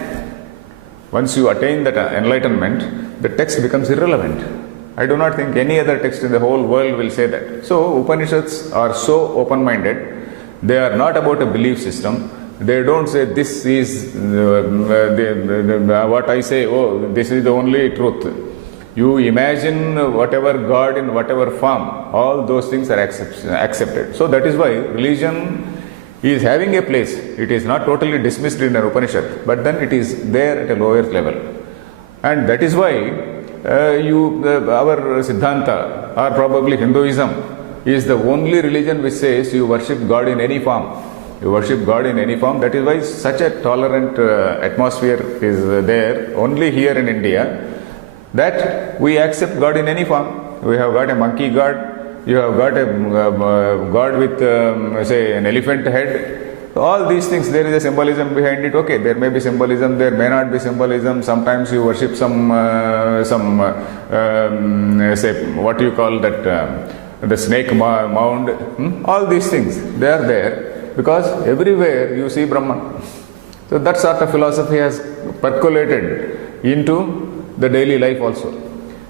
Once you attain that enlightenment, the text becomes irrelevant. I do not think any other text in the whole world will say that. So Upanishads are so open-minded. They are not about a belief system. They don't say this is what I say, oh, this is the only truth. You imagine whatever God in whatever form, all those things are accepted. So that is why religion is having a place. It is not totally dismissed in an Upanishad, but then it is there at a lower level. And that is why our Siddhanta, or probably Hinduism, is the only religion which says you worship God in any form. You worship God in any form. That is why such a tolerant atmosphere is there only here in India, that we accept God in any form. We have got a monkey God, you have got a God with say an elephant head. All these things, there is a symbolism behind it. Okay, there may be symbolism, there may not be symbolism. Sometimes you worship some say what you call that the snake mound. All these things, they are there because everywhere you see Brahman. So that sort of philosophy has percolated into the daily life also.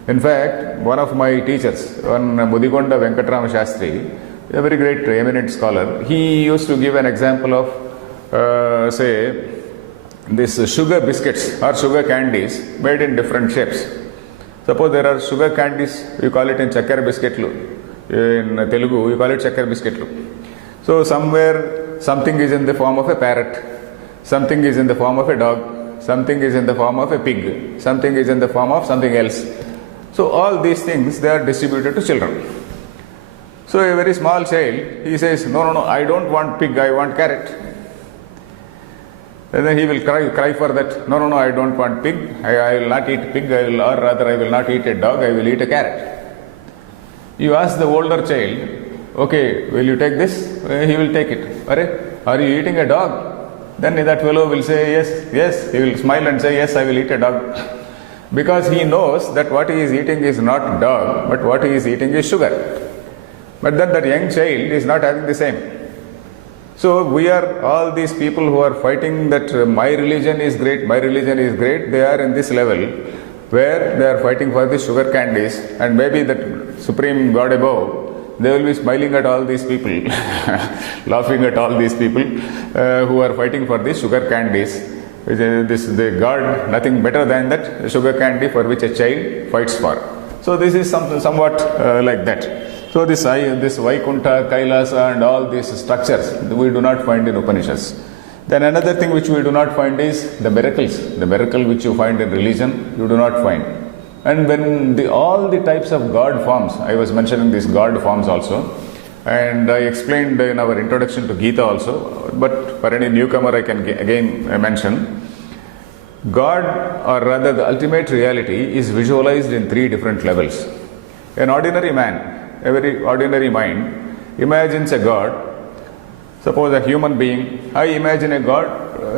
In fact, one of my teachers, one Mudigonda Venkatrama Shastri, a very great eminent scholar, he used to give an example of say this sugar biscuits or sugar candies made in different shapes. Suppose there are sugar candies, you call it in chakkar biscuitlu. In Telugu, you call it chakkar biscuitlu. So somewhere something is in the form of a parrot, something is in the form of a dog, something is in the form of a pig, something is in the form of something else. So all these things, they are distributed to children. So a very small child, he says, no, I don't want pig, I want carrot. And then he will cry for that. No, I don't want pig. I will not eat pig. I will not eat a dog. I will eat a carrot. You ask the older child, okay, will you take this? He will take it. Are you eating a dog? Then that fellow will say yes. He will smile and say, yes, I will eat a dog. Because he knows that what he is eating is not dog, but what he is eating is sugar. But then that young child is not having the same. So we are all these people who are fighting that my religion is great, they are in this level where they are fighting for the sugar candies, and maybe that supreme God above, they will be smiling at all these people, laughing at all these people who are fighting for the sugar candies. The God, nothing better than that sugar candy for which a child fights for. So this is somewhat like that. So this Vaikuntha, Kailasa and all these structures we do not find in Upanishads. Then another thing which we do not find is the miracles. The miracle which you find in religion, you do not find. And when all the types of God forms, I was mentioning these God forms also, and I explained in our introduction to Gita also, but for any newcomer I can again mention, God, or rather the ultimate reality, is visualized in 3 different levels. An ordinary man, a very ordinary mind, imagines a God. Suppose a human being, I imagine a God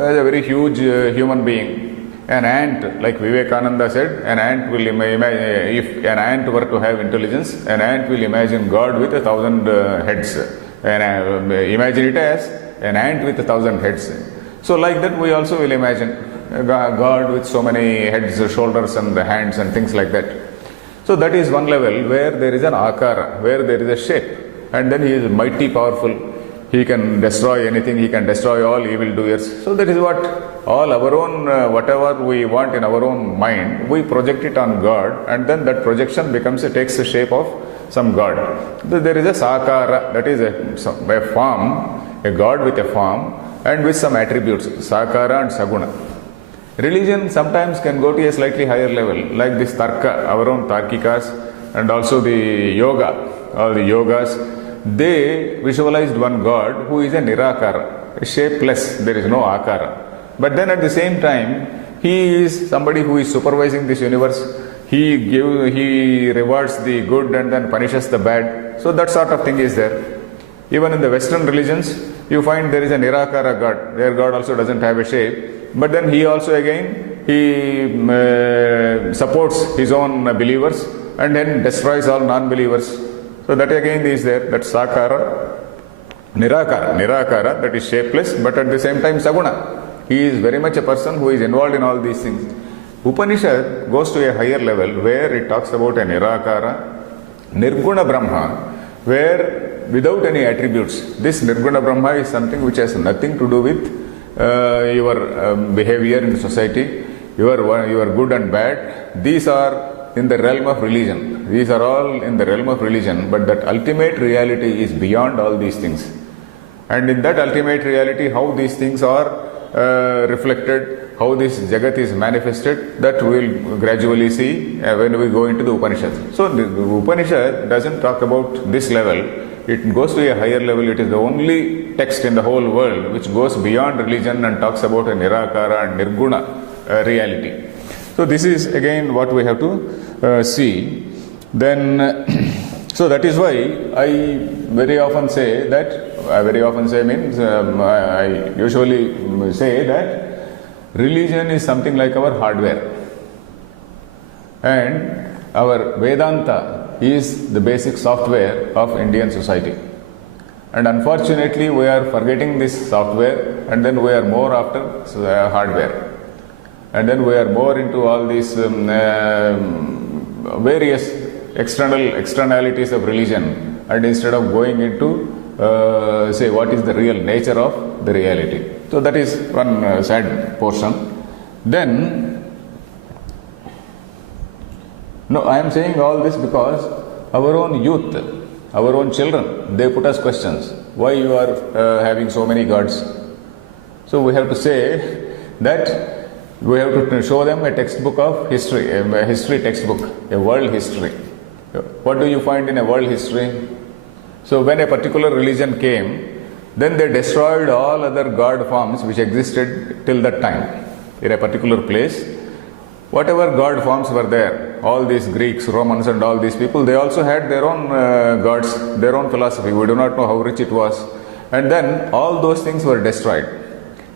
as a very huge human being. An ant, like Vivekananda said, an ant will imagine, if an ant were to have intelligence, an ant will imagine God with 1,000 heads. And imagine it as an ant with 1,000 heads. So like that we also will imagine God with so many heads, shoulders and hands and things like that. So that is one level where there is an akara, where there is a shape, and then he is mighty powerful. He can destroy anything, he can destroy all evildoers. So that is what all our own, whatever we want in our own mind, we project it on God, and then that projection takes the shape of some God. There is a sakara, that is a form, a God with a form and with some attributes, sakara and saguna. Religion sometimes can go to a slightly higher level, like this tarka, our own tarkikas, and also the yoga, or the yogas. They visualized one God who is a nirakara, a shapeless, there is no akara. But then at the same time, he is somebody who is supervising this universe. He rewards the good and then punishes the bad. So that sort of thing is there. Even in the Western religions, you find there is a nirakara God. Their God also doesn't have a shape. But then he also again, he supports his own believers and then destroys all non-believers. So that again is there, that sakara, nirakara, that is shapeless, but at the same time saguna. He is very much a person who is involved in all these things. Upanishad goes to a higher level where it talks about a nirakara, nirguna brahma, where without any attributes. This nirguna brahma is something which has nothing to do with your behavior in society, your good and bad. These are in the realm of religion. These are all in the realm of religion, but that ultimate reality is beyond all these things. And in that ultimate reality, how these things are reflected, how this Jagat is manifested, that we will gradually see when we go into the Upanishads. So the Upanishad doesn't talk about this level. It goes to a higher level. It is the only text in the whole world which goes beyond religion and talks about a nirakara and nirguna reality. So this is again what we have to see. Then, so that is why I very often say that, I usually say that religion is something like our hardware, and our Vedanta is the basic software of Indian society. And unfortunately, we are forgetting this software, and then we are more after hardware. And then we are more into all these various externalities of religion, and instead of going into say what is the real nature of the reality. So that is one sad portion. Then, no, I am saying all this because our own youth, Our own children, they put us questions. Why you are having so many gods? So we have to say that we have to show them a textbook of history, a history textbook, a world history. What do you find in a world history? So when a particular religion came, then they destroyed all other god forms which existed till that time in a particular place. Whatever god forms were there, all these Greeks, Romans and all these people, they also had their own gods, their own philosophy. We do not know how rich it was. And then all those things were destroyed.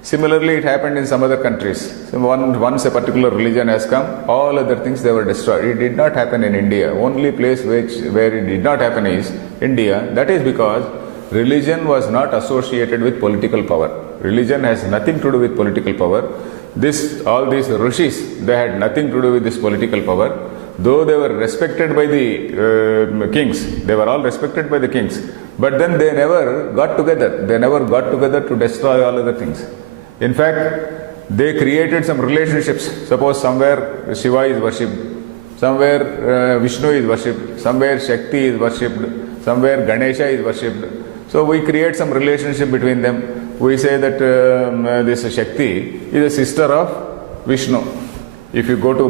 Similarly, it happened in some other countries. So once a particular religion has come, all other things they were destroyed. It did not happen in India. Only place where it did not happen is India. That is because religion was not associated with political power. Religion has nothing to do with political power. All these rishis, they had nothing to do with this political power. Though they were respected by the kings, they were all respected by the kings. But then they never got together. They never got together to destroy all other things. In fact, they created some relationships. Suppose somewhere Shiva is worshipped, somewhere Vishnu is worshipped, somewhere Shakti is worshipped, somewhere Ganesha is worshipped. So we create some relationship between them. We say that this Shakti is a sister of Vishnu. If you go to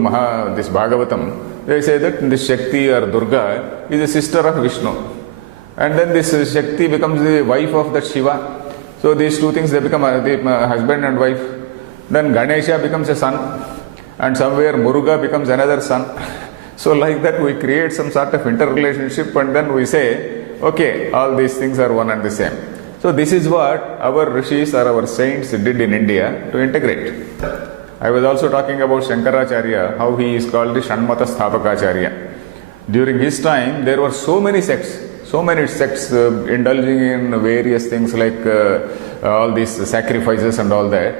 this Bhagavatam, they say that this Shakti or Durga is a sister of Vishnu. And then this Shakti becomes the wife of that Shiva. So these two things, they become the husband and wife. Then Ganesha becomes a son. And somewhere Muruga becomes another son. So like that we create some sort of interrelationship and then we say, okay, all these things are one and the same. So this is what our rishis or our saints did in India to integrate. I was also talking about Shankaracharya, how he is called the Shanmata Sthapakacharya. During his time, there were so many sects indulging in various things like all these sacrifices and all that.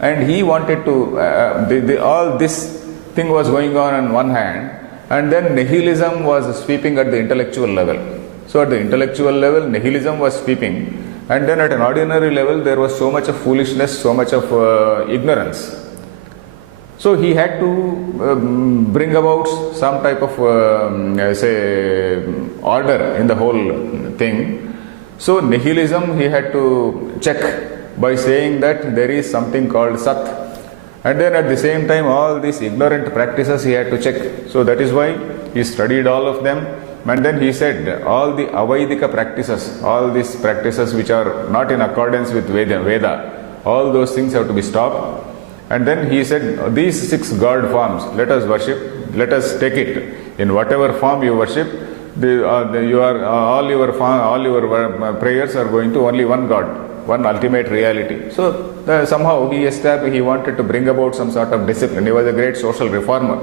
And he wanted to, all this thing was going on one hand, and then nihilism was sweeping at the intellectual level. So at the intellectual level, nihilism was sweeping, and then at an ordinary level, there was so much of foolishness, so much of ignorance. So he had to bring about some type of, order in the whole thing. So nihilism he had to check by saying that there is something called Sat. And then at the same time, all these ignorant practices he had to check. So that is why he studied all of them. And then he said, all the Avaidika practices, all these practices which are not in accordance with Veda, all those things have to be stopped. And then he said, these 6 god forms, let us worship, let us take it. In whatever form you worship, all your prayers are going to only one God, one ultimate reality. So somehow he wanted to bring about some sort of discipline. He was a great social reformer.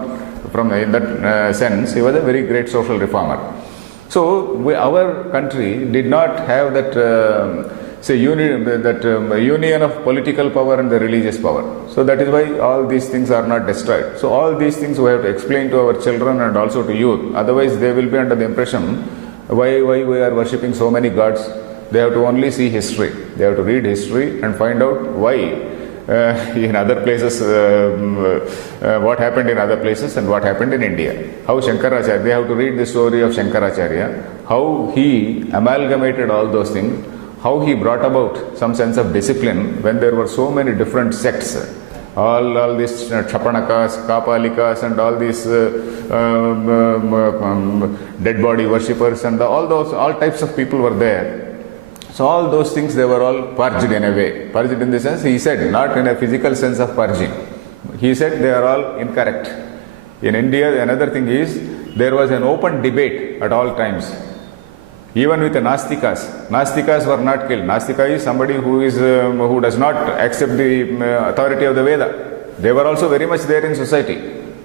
In that sense, he was a very great social reformer. So our country did not have that union of political power and the religious power. So that is why all these things are not destroyed. So all these things we have to explain to our children and also to youth. Otherwise they will be under the impression why we are worshipping so many gods. They have to only see history. They have to read history and find out why in other places, what happened in other places and what happened in India. How Shankaracharya, they have to read the story of Shankaracharya, how he amalgamated all those things, how he brought about some sense of discipline when there were so many different sects. All these Chapanakas, Kapalikas and all these dead body worshippers and all types of people were there. So all those things, they were all purged in a way. Purged in the sense, he said, not in a physical sense of purging. He said they are all incorrect. In India, another thing is, there was an open debate at all times. Even with the Nastikas. Nastikas were not killed. Nastika is somebody who does not accept the authority of the Veda. They were also very much there in society.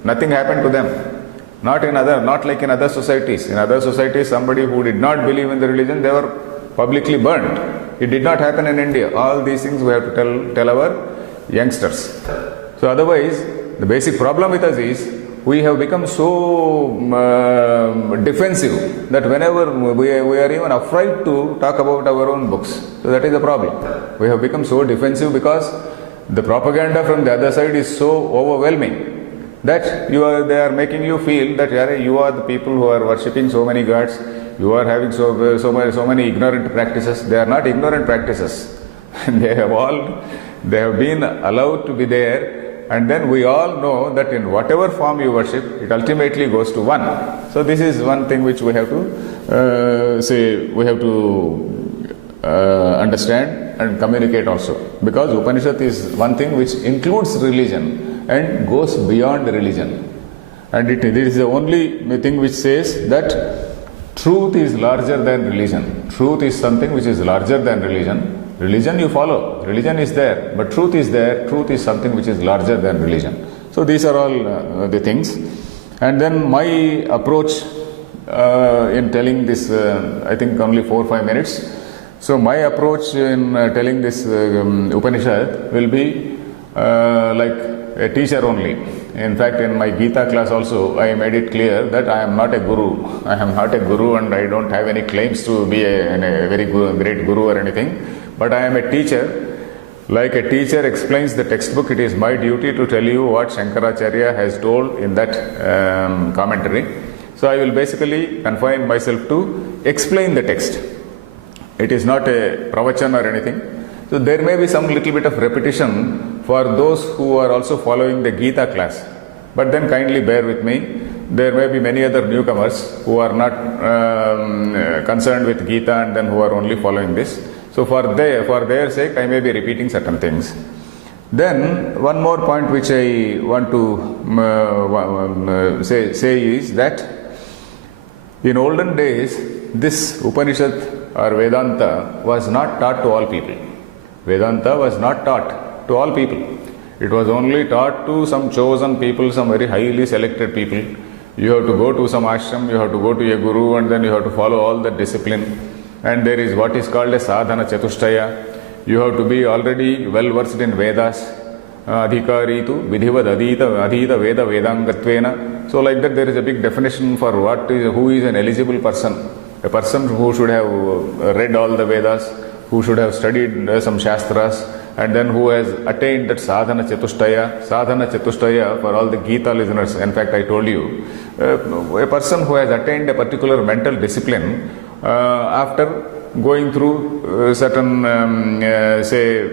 Nothing happened to them. Not like in other societies. In other societies, somebody who did not believe in the religion, they were publicly burnt. It did not happen in India. All these things we have to tell our youngsters. So otherwise, the basic problem with us is, we have become so defensive that whenever we are even afraid to talk about our own books. So that is the problem. We have become so defensive because the propaganda from the other side is so overwhelming. that they are making you feel that you are the people who are worshipping so many gods, you are having so many ignorant practices. They are not ignorant practices. They have been allowed to be there, and then we all know that in whatever form you worship, it ultimately goes to one. So this is one thing which we have to understand and communicate also, because Upanishad is one thing which includes religion and goes beyond religion, and it is the only thing which says that truth is larger than religion. Truth is something which is larger than religion. Religion you follow, religion is there, but truth is there. Truth is something which is larger than religion. So these are all the things. And then my approach in telling this, I think only 4 or 5 minutes. So my approach in telling this Upanishad will be like a teacher only. In fact, in my Gita class also, I made it clear that I am not a guru. I am not a guru, and I don't have any claims to be a very great guru or anything. But I am a teacher. Like a teacher explains the textbook, it is my duty to tell you what Shankaracharya has told in that commentary. So I will basically confine myself to explain the text. It is not a pravachan or anything. So there may be some little bit of repetition for those who are also following the Gita class. But then kindly bear with me. There may be many other newcomers who are not concerned with Gita and then who are only following this. So for their sake, I may be repeating certain things. Then one more point which I want to say is that in olden days, this Upanishad or Vedanta was not taught to all people. Vedanta was not taught to all people. It was only taught to some chosen people, some very highly selected people. You have to go to some ashram, you have to go to a guru, and then you have to follow all the discipline. And there is what is called a sadhana chatushtaya. You have to be already well versed in Vedas. Adhikari tu vidhivad adhita veda vedangatvena. So like that there is a big definition for who is an eligible person. A person who should have read all the Vedas, who should have studied some Shastras, and then who has attained that sadhana chatushtaya. Sadhana chatushtaya, for all the Gita listeners, in fact I told you, a person who has attained a particular mental discipline after going through certain say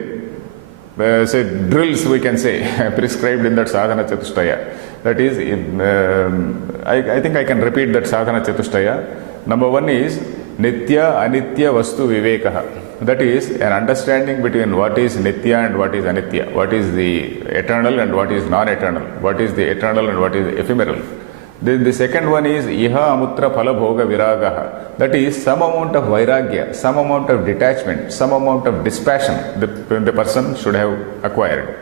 drills, we can say, prescribed in that sadhana chatushtaya. That is, I think I can repeat that sadhana chatushtaya. Number one is nitya anitya vastu vivekaha. That is an understanding between what is nitya and what is anitya, what is the eternal and what is non-eternal, what is the eternal and what is ephemeral. The second one is iha amutra phala bhoga viragaha. That is some amount of vairagya, some amount of detachment, some amount of dispassion the person should have acquired.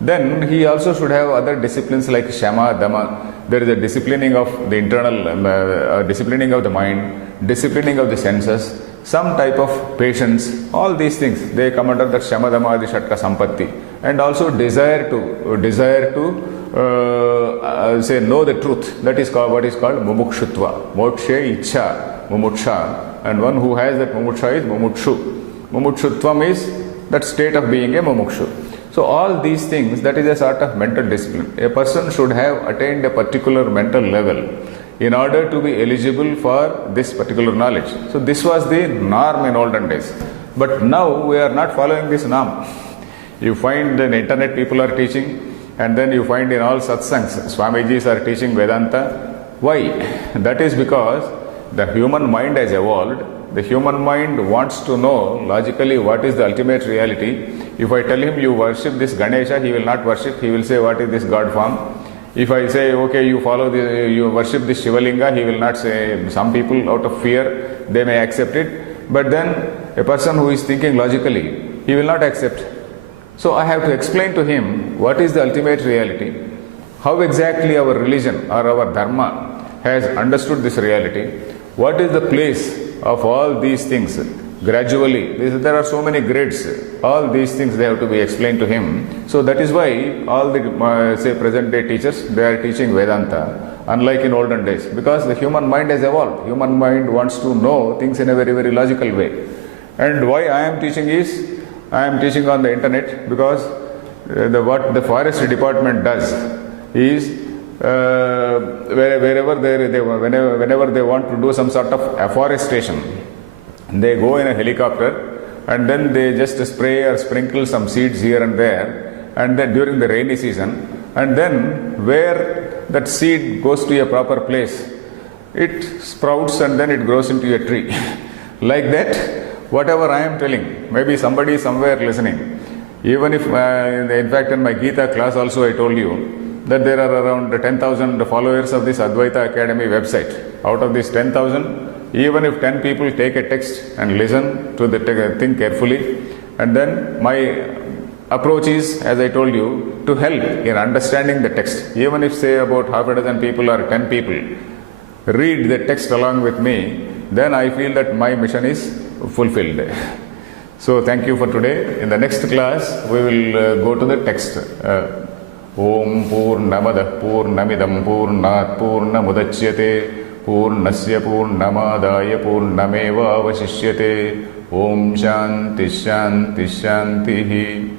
Then he also should have other disciplines like shama, dama. There is a disciplining of the internal, disciplining of the mind, disciplining of the senses, some type of patience. All these things, they come under that shama, dama, adi, shatka, sampatti. And also desire to say know the truth. That is called what is called mumukshutva. Mokshe ichha, mumuksha. And one who has that mumuksha is mumukshu. Mumukshutvam is that state of being a mumukshu. So all these things, that is a sort of mental discipline. A person should have attained a particular mental level in order to be eligible for this particular knowledge. So this was the norm in olden days. But now we are not following this norm. You find the internet people are teaching, and then you find in all satsangs, Swamijis are teaching Vedanta. Why? That is because the human mind has evolved. The human mind wants to know logically what is the ultimate reality. If I tell him you worship this Ganesha, he will not worship. He will say, what is this God form? If I say, okay, you worship this Shivalinga, he will not say. Some people out of fear, they may accept it. But then a person who is thinking logically, he will not accept. So I have to explain to him what is the ultimate reality, how exactly our religion or our dharma has understood this reality, what is the place of all these things. Gradually, there are so many grades, all these things they have to be explained to him. So that is why all the say present day teachers, they are teaching Vedanta, unlike in olden days, because the human mind has evolved. Human mind wants to know things in a very, very logical way. And why I am teaching is, I am teaching on the internet because what the forest department does is whenever they want to do some sort of afforestation, they go in a helicopter and then they just spray or sprinkle some seeds here and there, and then during the rainy season, and then where that seed goes to a proper place, it sprouts and then it grows into a tree. Like that, whatever I am telling, maybe somebody somewhere listening, even if, in fact in my Gita class also I told you that there are around 10,000 followers of this Advaita Academy website. Out of these 10,000, even if 10 people take a text and listen to the thing carefully, and then my approach is, as I told you, to help in understanding the text. Even if say about half a dozen people or 10 people read the text along with me, then I feel that my mission is fulfilled. So thank you for today. In the next class, we will go to the text. Om Purnamada Purnamidam Purnat Purnamudachyate Purnasya Purnamadaya Purnameva Avashishyate. Om Shanti Shanti Shanti.